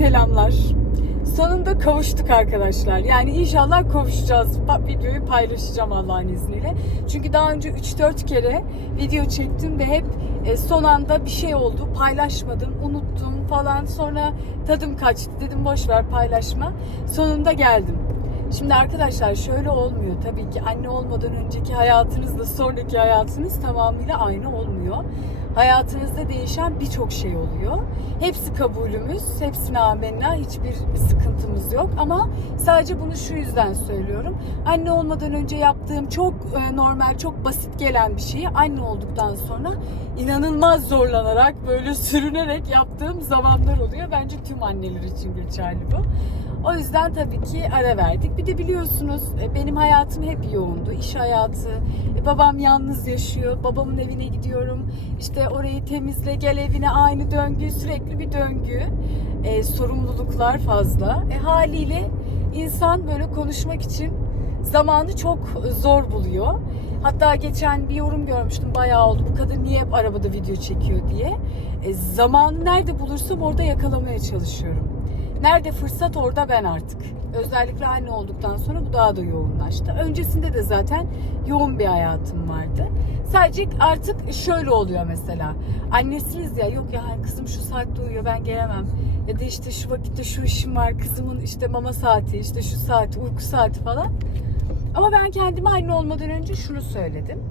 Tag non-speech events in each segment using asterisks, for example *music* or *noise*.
selamlar. Sonunda kavuştuk arkadaşlar. Yani inşallah kavuşacağız. Videoyu paylaşacağım Allah'ın izniyle. Çünkü daha önce 3-4 kere video çektim ve hep e, son anda bir şey oldu. Paylaşmadım, unuttum falan. Sonra tadım kaçtı. Dedim boş ver paylaşma. Sonunda geldim. Şimdi arkadaşlar şöyle olmuyor. Tabii ki anne olmadan önceki hayatınızla sonraki hayatınız tamamıyla aynı olmuyor. Hayatınızda değişen birçok şey oluyor. Hepsi kabulümüz, hepsine amenna, hiçbir sıkıntımız yok. Ama sadece bunu şu yüzden söylüyorum. Anne olmadan önce yaptığım çok e, normal, çok basit gelen bir şeyi anne olduktan sonra inanılmaz zorlanarak, böyle sürünerek yaptığım zamanlar oluyor. Bence tüm anneler için geçerli bu. O yüzden tabii ki ara verdik. Bir de biliyorsunuz e, benim hayatım hep yoğundu. İş hayatı. E, Babam yalnız yaşıyor. Babamın evine gidiyorum. İşte orayı temizle, gel evine aynı döngü. Sürekli bir döngü. E, sorumluluklar fazla. E, haliyle insan böyle konuşmak için zamanı çok zor buluyor. Hatta geçen bir yorum görmüştüm bayağı oldu. Bu kadın niye hep arabada video çekiyor diye. E, zamanı nerede bulursam orada yakalamaya çalışıyorum. Nerede fırsat orada ben artık. Özellikle anne olduktan sonra bu daha da yoğunlaştı. Öncesinde de zaten yoğun bir hayatım vardı. Sadece artık şöyle oluyor mesela. Annesiniz ya yok ya hani kızım şu saatte uyuyor ben gelemem. Ya da işte şu vakitte şu işim var kızımın işte mama saati işte şu saati uyku saati falan. Ama ben kendime anne olmadan önce şunu söyledim.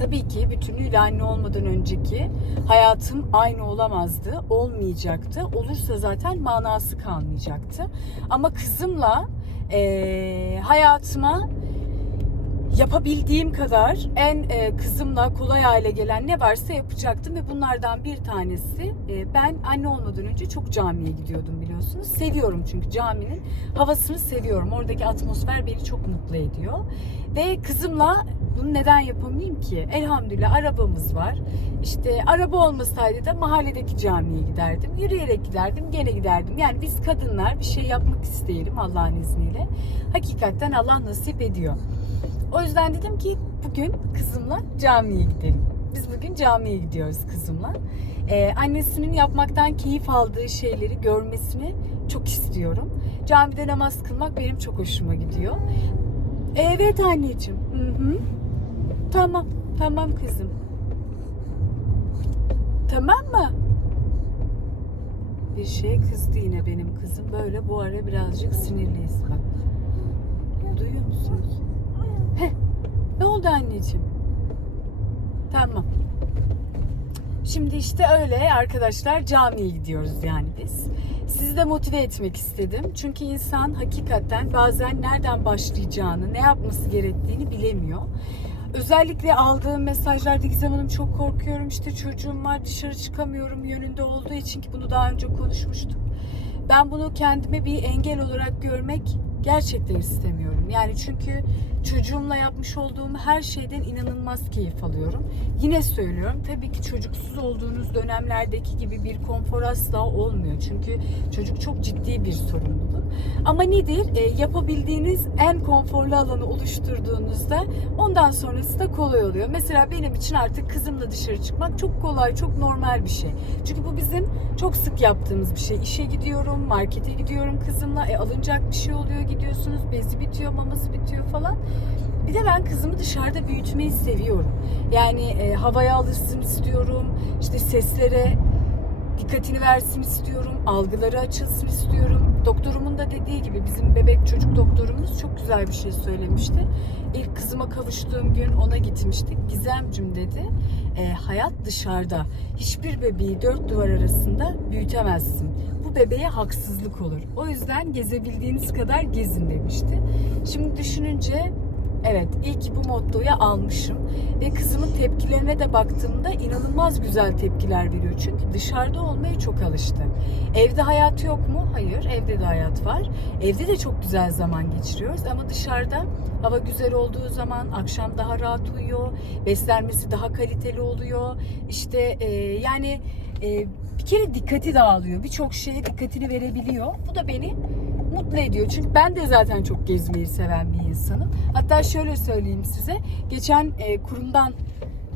Tabii ki bütünüyle anne olmadan önceki hayatım aynı olamazdı, olmayacaktı. Olursa zaten manası kalmayacaktı. Ama kızımla eee, hayatıma yapabildiğim kadar en e, kızımla kolay hale gelen ne varsa yapacaktım ve bunlardan bir tanesi e, ben anne olmadan önce çok camiye gidiyordum biliyorsunuz. Seviyorum çünkü caminin havasını seviyorum. Oradaki atmosfer beni çok mutlu ediyor. Ve kızımla bunu neden yapamayayım ki? Elhamdülillah arabamız var. İşte araba olmasaydı da mahalledeki camiye giderdim. Yürüyerek giderdim, gene giderdim. Yani biz kadınlar bir şey yapmak isteyelim Allah'ın izniyle. Hakikaten Allah nasip ediyor. O yüzden dedim ki bugün kızımla camiye gidelim. Biz bugün camiye gidiyoruz kızımla. Ee, annesinin yapmaktan keyif aldığı şeyleri görmesini çok istiyorum. Camide namaz kılmak benim çok hoşuma gidiyor. Evet anneciğim. Hı hı. Tamam, tamam kızım. Tamam mı? Bir şey kızdı yine benim kızım. Böyle bu ara birazcık sinirliyiz bak. Duyuyor musunuz? Heh. Ne oldu anneciğim? Tamam. Şimdi işte öyle arkadaşlar camiye gidiyoruz yani biz. Sizi de motive etmek istedim. Çünkü insan hakikaten bazen nereden başlayacağını, ne yapması gerektiğini bilemiyor. Özellikle aldığım mesajlarda Gizem Hanım çok korkuyorum işte çocuğum var dışarı çıkamıyorum yönünde olduğu için ki bunu daha önce konuşmuştuk. Ben bunu kendime bir engel olarak görmek gerçekten istemiyorum. Yani çünkü çocuğumla yapmış olduğum her şeyden inanılmaz keyif alıyorum. Yine söylüyorum tabii ki çocuksuz olduğunuz dönemlerdeki gibi bir konfor asla olmuyor. Çünkü çocuk çok ciddi bir sorumluluk. Ama nedir? E, yapabildiğiniz en konforlu alanı oluşturduğunuzda ondan sonrası da kolay oluyor. Mesela benim için artık kızımla dışarı çıkmak çok kolay, çok normal bir şey. Çünkü bu bizim çok sık yaptığımız bir şey. İşe gidiyorum, markete gidiyorum kızımla. E, alınacak bir şey oluyor gidiyorsunuz. Bezi bitiyor, maması bitiyor falan. Bir de ben kızımı dışarıda büyütmeyi seviyorum. Yani e, havaya alışsın istiyorum. İşte seslere dikkatini versin istiyorum. Algıları açılsın istiyorum. Doktorumun da dediği gibi bizim bebek çocuk doktorumuz çok güzel bir şey söylemişti. İlk kızıma kavuştuğum gün ona gitmiştik. Gizemcim dedi. "E, hayat dışarıda. Hiçbir bebeği dört duvar arasında büyütemezsin. Bu bebeğe haksızlık olur. O yüzden gezebildiğiniz kadar gezin demişti. Şimdi düşününce Evet, ilk bu mottoyu almışım ve kızımın tepkilerine de baktığımda inanılmaz güzel tepkiler veriyor. Çünkü dışarıda olmaya çok alıştı. Evde hayat yok mu? Hayır, evde de hayat var. Evde de çok güzel zaman geçiriyoruz ama dışarıda hava güzel olduğu zaman akşam daha rahat uyuyor, beslenmesi daha kaliteli oluyor. İşte e, yani e, bir kere dikkati dağılıyor. Birçok şeye dikkatini verebiliyor. Bu da beni mutlu ediyor. Çünkü ben de zaten çok gezmeyi seven bir insanım. Hatta şöyle söyleyeyim size. Geçen e, kurumdan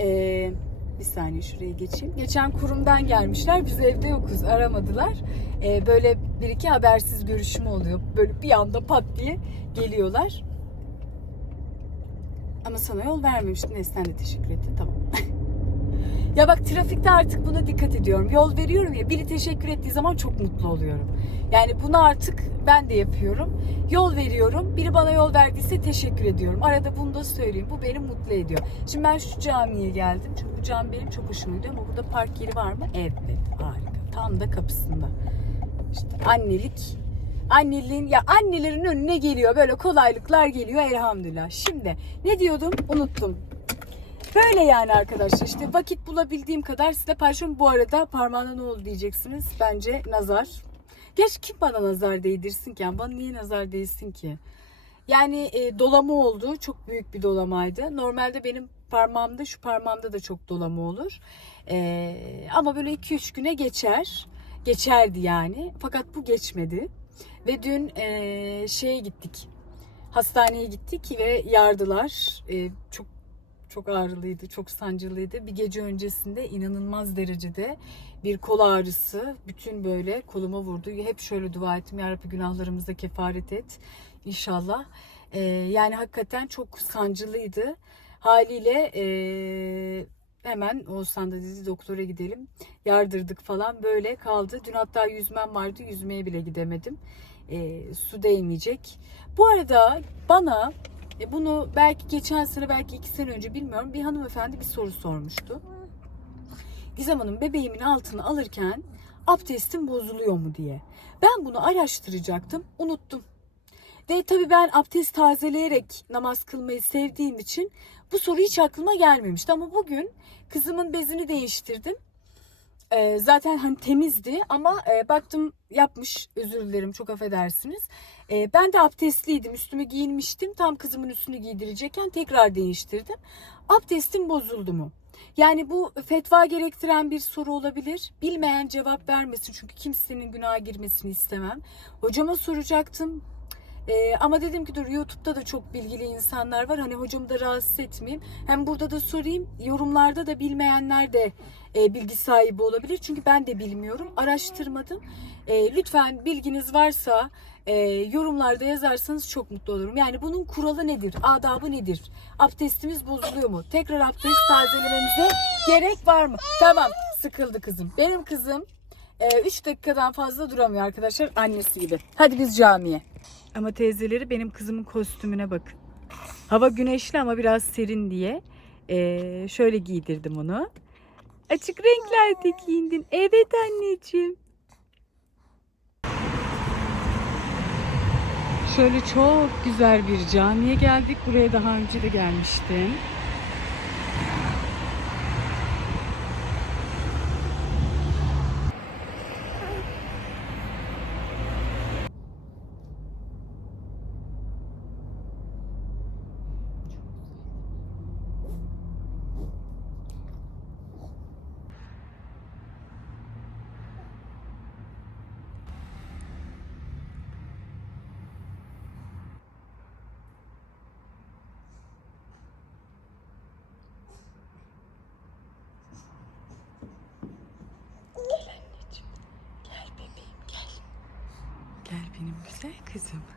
e, Bir saniye şuraya geçeyim. Geçen kurumdan gelmişler. Biz evde yokuz. Aramadılar. Ee, böyle bir iki habersiz görüşme oluyor. Böyle bir anda pat diye geliyorlar. Ama sana yol vermemiştim. Neyse sen de teşekkür ettin. Tamam. *laughs* ya bak trafikte artık buna dikkat ediyorum. Yol veriyorum ya biri teşekkür ettiği zaman çok mutlu oluyorum. Yani bunu artık ben de yapıyorum. Yol veriyorum. Biri bana yol verdiyse teşekkür ediyorum. Arada bunu da söyleyeyim. Bu beni mutlu ediyor. Şimdi ben şu camiye geldim. Çünkü bu cami benim çok hoşuma gidiyor. Ama burada park yeri var mı? Evet. Harika. Tam da kapısında. İşte annelik anneliğin ya annelerin önüne geliyor böyle kolaylıklar geliyor elhamdülillah. Şimdi ne diyordum unuttum. Böyle yani arkadaşlar işte vakit bulabildiğim kadar size paylaşıyorum. Bu arada parmağına ne oldu diyeceksiniz. Bence nazar. Geç kim bana nazar değdirsin ki? Yani bana niye nazar değsin ki? Yani e, dolama oldu. Çok büyük bir dolamaydı. Normalde benim parmağımda şu parmağımda da çok dolama olur. E, ama böyle 2-3 güne geçer. Geçerdi yani. Fakat bu geçmedi. Ve dün e, şeye gittik. Hastaneye gittik ve yardılar. E, çok çok ağrılıydı, çok sancılıydı. Bir gece öncesinde inanılmaz derecede bir kol ağrısı bütün böyle koluma vurdu. Hep şöyle dua ettim. Ya Rabbi günahlarımıza kefaret et inşallah. E, yani hakikaten çok sancılıydı. Haliyle e, hemen Oğuzhan da dedi doktora gidelim. Yardırdık falan böyle kaldı. Dün hatta yüzmem vardı. Yüzmeye bile gidemedim. E, su değmeyecek. Bu arada bana e, bunu belki geçen sene belki iki sene önce bilmiyorum bir hanımefendi bir soru sormuştu. Gizem Hanım bebeğimin altını alırken abdestim bozuluyor mu diye. Ben bunu araştıracaktım unuttum. Ve tabii ben abdest tazeleyerek namaz kılmayı sevdiğim için bu soru hiç aklıma gelmemişti. Ama bugün kızımın bezini değiştirdim. Ee, zaten hani temizdi ama e, baktım yapmış özür dilerim çok affedersiniz. Ee, ben de abdestliydim üstümü giyinmiştim tam kızımın üstünü giydirecekken tekrar değiştirdim. Abdestim bozuldu mu? Yani bu fetva gerektiren bir soru olabilir. Bilmeyen cevap vermesin çünkü kimsenin günaha girmesini istemem. Hocama soracaktım. Ee, ama dedim ki dur YouTube'da da çok bilgili insanlar var. Hani hocamı da rahatsız etmeyeyim. Hem burada da sorayım. Yorumlarda da bilmeyenler de e, bilgi sahibi olabilir. Çünkü ben de bilmiyorum. Araştırmadım. E, lütfen bilginiz varsa e, yorumlarda yazarsanız çok mutlu olurum. Yani bunun kuralı nedir? Adabı nedir? Abdestimiz bozuluyor mu? Tekrar abdest tazelememize gerek var mı? Tamam sıkıldı kızım. Benim kızım 3 dakikadan fazla duramıyor arkadaşlar annesi gibi. Hadi biz camiye. Ama teyzeleri benim kızımın kostümüne bakın. Hava güneşli ama biraz serin diye ee, şöyle giydirdim onu. Açık renklerde giyindin. Evet anneciğim. Şöyle çok güzel bir camiye geldik. Buraya daha önce de gelmiştim. Benim güzel kızım.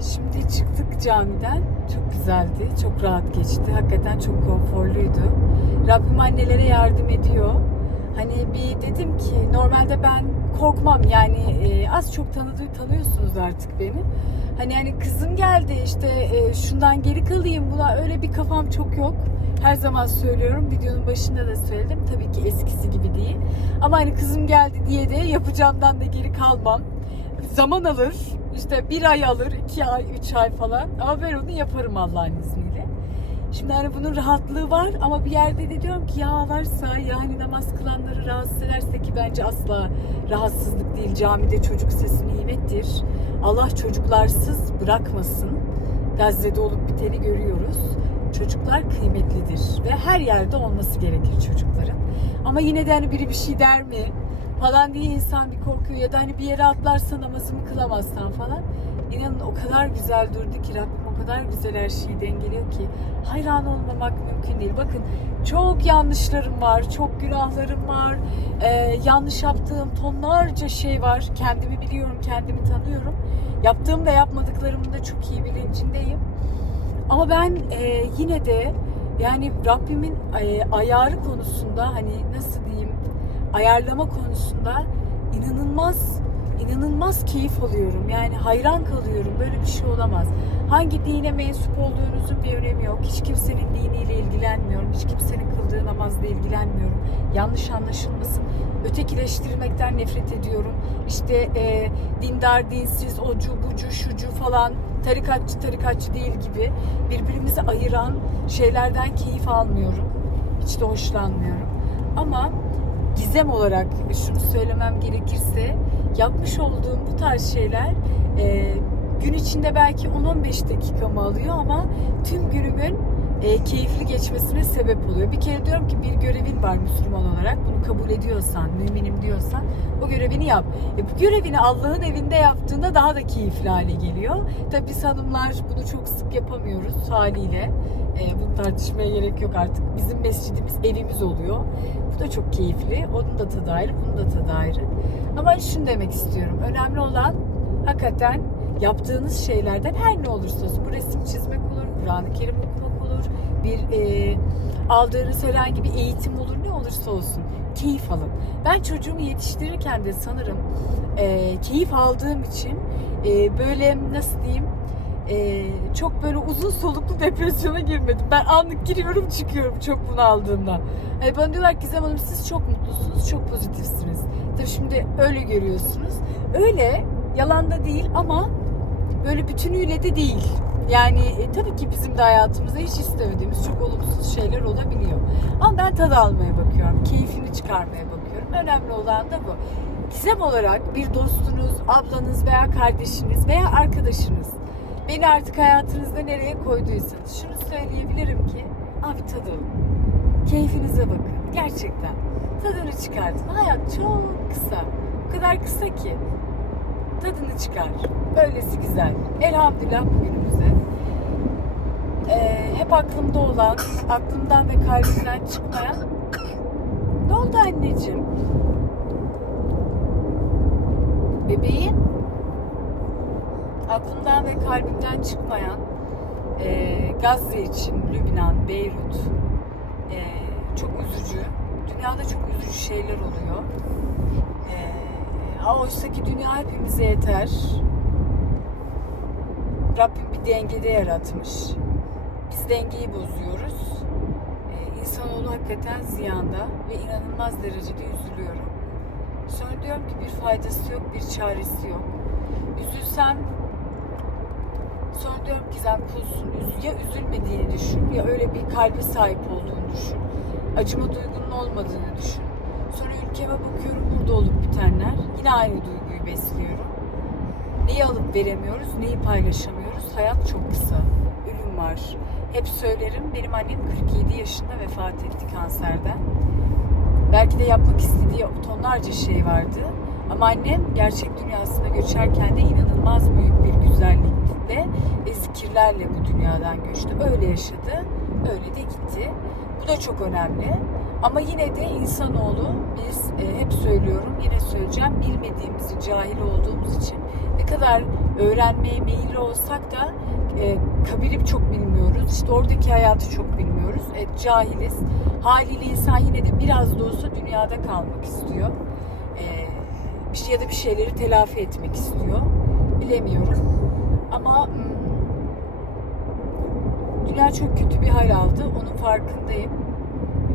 Şimdi çıktık camiden. Çok güzeldi. Çok rahat geçti. Hakikaten çok konforluydu. Rabbim annelere yardım ediyor Hani bir dedim ki normalde ben korkmam yani e, az çok tanıdığı tanıyorsunuz artık beni. Hani hani kızım geldi işte e, şundan geri kalayım buna öyle bir kafam çok yok. Her zaman söylüyorum videonun başında da söyledim tabii ki eskisi gibi değil. Ama hani kızım geldi diye de yapacağımdan da geri kalmam. Zaman alır işte bir ay alır iki ay üç ay falan ama ben onu yaparım Allah'ın izniyle. Şimdi hani bunun rahatlığı var ama bir yerde de diyorum ki ya varsa yani namaz kılanları rahatsız ederse ki bence asla rahatsızlık değil. Camide çocuk sesi nimettir. Allah çocuklarsız bırakmasın. Gazze'de olup biteni görüyoruz. Çocuklar kıymetlidir ve her yerde olması gerekir çocukların. Ama yine de hani biri bir şey der mi falan diye insan bir korkuyor ya da hani bir yere atlarsa namazımı kılamazsan falan. İnanın o kadar güzel durdu ki Rabbim kadar güzel her şeyi dengeliyor ki hayran olmamak mümkün değil. Bakın çok yanlışlarım var, çok günahlarım var, ee, yanlış yaptığım tonlarca şey var. Kendimi biliyorum, kendimi tanıyorum. Yaptığım ve yapmadıklarımın da çok iyi bilincindeyim. Ama ben e, yine de yani Rabbimin e, ayarı konusunda hani nasıl diyeyim ayarlama konusunda inanılmaz inanılmaz keyif alıyorum. Yani hayran kalıyorum. Böyle bir şey olamaz. Hangi dine mensup olduğunuzun bir önemi yok. Hiç kimsenin diniyle ilgilenmiyorum. Hiç kimsenin kıldığı namazla ilgilenmiyorum. Yanlış anlaşılmasın. Ötekileştirmekten nefret ediyorum. İşte e, dindar, dinsiz, ocu, bucu, şucu falan tarikatçı, tarikatçı değil gibi birbirimizi ayıran şeylerden keyif almıyorum. Hiç de hoşlanmıyorum. Ama gizem olarak şunu söylemem gerekirse yapmış olduğum bu tarz şeyler e, gün içinde belki 10-15 dakikamı alıyor ama tüm günümün e, keyifli geçmesine sebep oluyor. Bir kere diyorum ki bir görevin var Müslüman olarak. Bunu kabul ediyorsan, müminim diyorsan o görevini yap. E, bu görevini Allah'ın evinde yaptığında daha da keyifli hale geliyor. Tabii biz hanımlar bunu çok sık yapamıyoruz haliyle. E, bunu tartışmaya gerek yok artık. Bizim mescidimiz evimiz oluyor. Bu da çok keyifli. Onun da tadı ayrı, bunun da tadı ayrı. Ama şunu demek istiyorum. Önemli olan hakikaten yaptığınız şeylerden her ne olursa olsun. Bu resim çizmek olur, Kur'an-ı Kerim okumak olur, bir e, aldığınız herhangi bir eğitim olur, ne olursa olsun. Keyif alın. Ben çocuğumu yetiştirirken de sanırım e, keyif aldığım için e, böyle nasıl diyeyim e, çok böyle uzun soluklu depresyona girmedim. Ben anlık giriyorum çıkıyorum çok bunaldığımda. Hani bana diyorlar ki Gizem Hanım siz çok mutlusunuz, çok pozitifsiniz. Tabii şimdi öyle görüyorsunuz. Öyle, yalan da değil ama böyle bütünüyle de değil. Yani e, tabii ki bizim de hayatımızda hiç istemediğimiz çok olumsuz şeyler olabiliyor. Ama ben tad almaya bakıyorum, keyfini çıkarmaya bakıyorum. Önemli olan da bu. Gizem olarak bir dostunuz, ablanız veya kardeşiniz veya arkadaşınız beni artık hayatınızda nereye koyduysanız şunu söyleyebilirim ki abi tadın. Keyfinize bakın. Gerçekten. Tadını çıkartın. Hayat çok kısa. O kadar kısa ki. Tadını çıkar. Böylesi güzel. Elhamdülillah bugünümüze. Ee, hep aklımda olan, aklımdan ve kalbimden çıkmayan ne oldu anneciğim? Bebeğim aklımdan ve kalbimden çıkmayan e, Gazze için Lübnan, Beyrut e, çok üzücü. Dünyada çok üzücü şeyler oluyor. E, oysa ki dünya hepimize yeter. Rabbim bir dengede yaratmış. Biz dengeyi bozuyoruz. E, insanoğlu hakikaten ziyanda ve inanılmaz derecede üzülüyorum. Sonra diyorum ki bir faydası yok, bir çaresi yok. Üzülsem Sonra diyorum ki sen kulsun. Ya üzülmediğini düşün ya öyle bir kalbe sahip olduğunu düşün. Acıma duygunun olmadığını düşün. Sonra ülkeme bakıyorum burada olup bitenler. Yine aynı duyguyu besliyorum. Neyi alıp veremiyoruz, neyi paylaşamıyoruz. Hayat çok kısa. Ölüm var. Hep söylerim benim annem 47 yaşında vefat etti kanserden. Belki de yapmak istediği tonlarca şey vardı. Ama annem gerçek dünyasına göçerken de inanılmaz büyük bir güzellikle zikirlerle bu dünyadan göçtü. Öyle yaşadı, öyle de gitti. Bu da çok önemli. Ama yine de insanoğlu biz e, hep söylüyorum, yine söyleyeceğim, bilmediğimizi, cahil olduğumuz için ne kadar öğrenmeye meyilli olsak da e, kabili çok bilmiyoruz. İşte oradaki hayatı çok bilmiyoruz. E, cahiliz. Haliyle insan yine de biraz da olsa dünyada kalmak istiyor. Bir şey ya da bir şeyleri telafi etmek istiyor. Bilemiyorum. Ama hmm, dünya çok kötü bir hal aldı. Onun farkındayım.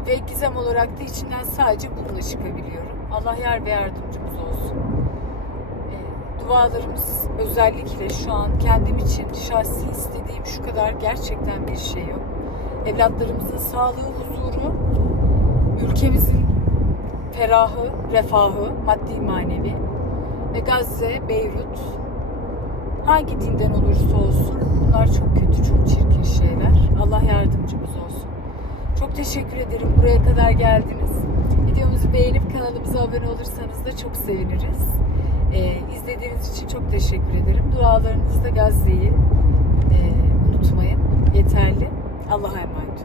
Ve gizem olarak da içinden sadece bununla çıkabiliyorum. Allah yar ve yardımcımız olsun. E, dualarımız özellikle şu an kendim için şahsi istediğim şu kadar gerçekten bir şey yok. Evlatlarımızın sağlığı, huzuru, ülkemizin ferahı, refahı, maddi manevi ve Gazze, Beyrut hangi dinden olursa olsun bunlar çok kötü, çok çirkin şeyler. Allah yardımcımız olsun. Çok teşekkür ederim. Buraya kadar geldiniz. Videomuzu beğenip kanalımıza abone olursanız da çok seviniriz. Ee, izlediğiniz için çok teşekkür ederim. Dualarınızda Gazze'yi e, unutmayın. Yeterli. Allah'a emanet olun.